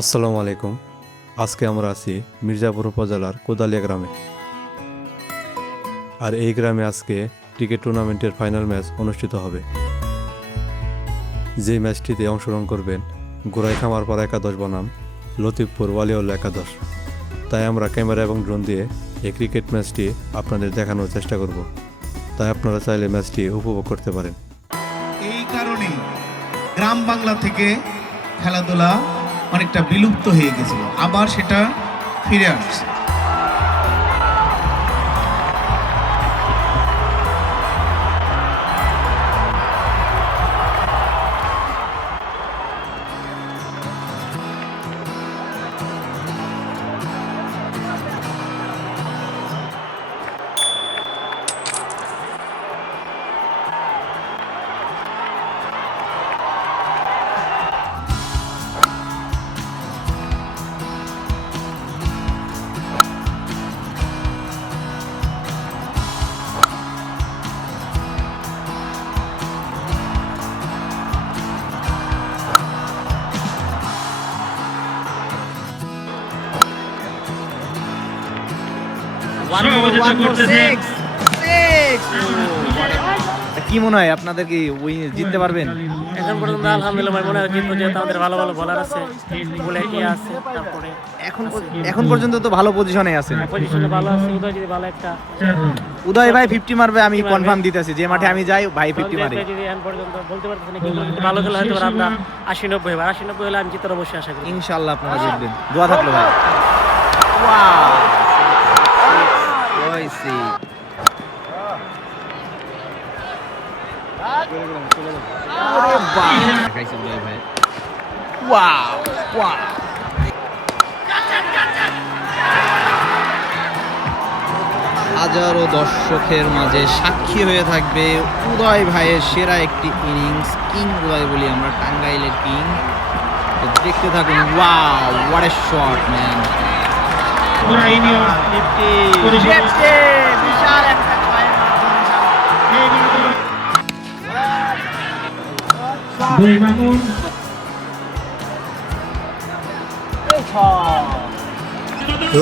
আসসালামু আলাইকুম। আজকে আমরা আছি মির্জাপুর উপজেলার কোদালিয়া গ্রামে। আর এই গ্রামে আজকে ক্রিকেট টুর্নামেন্টের ফাইনাল ম্যাচ অনুষ্ঠিত হবে। যে ম্যাচটিতে অংশগ্রহণ করবেন গোড়াইখামারপাড়া একাদশ বনাম লতিফপুর ওয়ালিউল্লাহ একাদশ। তাই আমরা ক্যামেরা এবং ড্রোন দিয়ে এই ক্রিকেট ম্যাচটি আপনাদের দেখানোর চেষ্টা করব। তাই আপনারা চাইলে ম্যাচটি উপভোগ করতে পারেন। এই কারণে গ্রাম বাংলা থেকে খেলাধুলা অনেকটা বিলুপ্ত হয়ে গেছিল, আবার সেটা ফিরে আসছে। কি মনে হয় আপনাদের কি জিততে পারবেন? এখন পর্যন্ত আলহামদুলিল্লাহ ভাই মনে হয় জিতবো, যেহেতু আমাদের ভালো ভালো বলার আছে, বলে কি আছে। তারপরে এখন পর্যন্ত তো ভালো পজিশনে আছেন। পজিশনে ভালো আছে। উদয় যদি ভালো একটা উদয় ভাই 50 মারবে, আমি কনফার্ম দিতেছি। যে মাঠে আমি যাই ভাই 50 মারে। যদি এখন পর্যন্ত বলতে পারতেছি না, কিন্তু যদি ভালো খেলা হয়তো আমরা 80-90 এবার 80-90 হলে আমি জিতার অবশ্যই আশা করি। ইনশাআল্লাহ আপনারা জিতবেন, দোয়া থাকলো ভাই। ওয়াও, ওই সি ওরে বাহ, দেখাইছে উদয় ভাই। ওয়াও ওয়াও, হাজারো দর্শকের মাঝে সাক্ষী হয়ে থাকবে উদয় ভাইয়ের সেরা একটি ইনিংস। কিং উদয় বলি আমরা, টাঙ্গাইলের কিং। তো দেখতে থাকুন। Wow, what a shot man. বিশাল একটা ছয়ের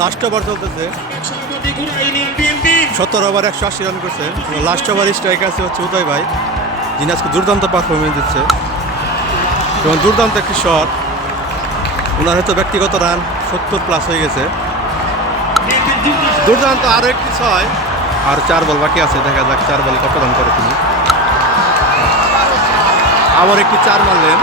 লাস্ট ওভার চলতেছে, 17 ওভার 180 রান করছে। লাস্ট ওভার স্ট্রাইক আছে হচ্ছে উদয় ভাই, যিনি আজকে দুর্দান্ত পারফরমেন্স দিচ্ছে এবং দুর্দান্ত একটি শট। ওনার হয়তো ব্যক্তিগত রান 70+ হয়ে গেছে। দুর্দান্ত আরও একটি 6, আর 4 বল বাকি আছে। দেখা যাক 4 বলে কত রান করে তিনি। আবার একটি 4 মারলেন।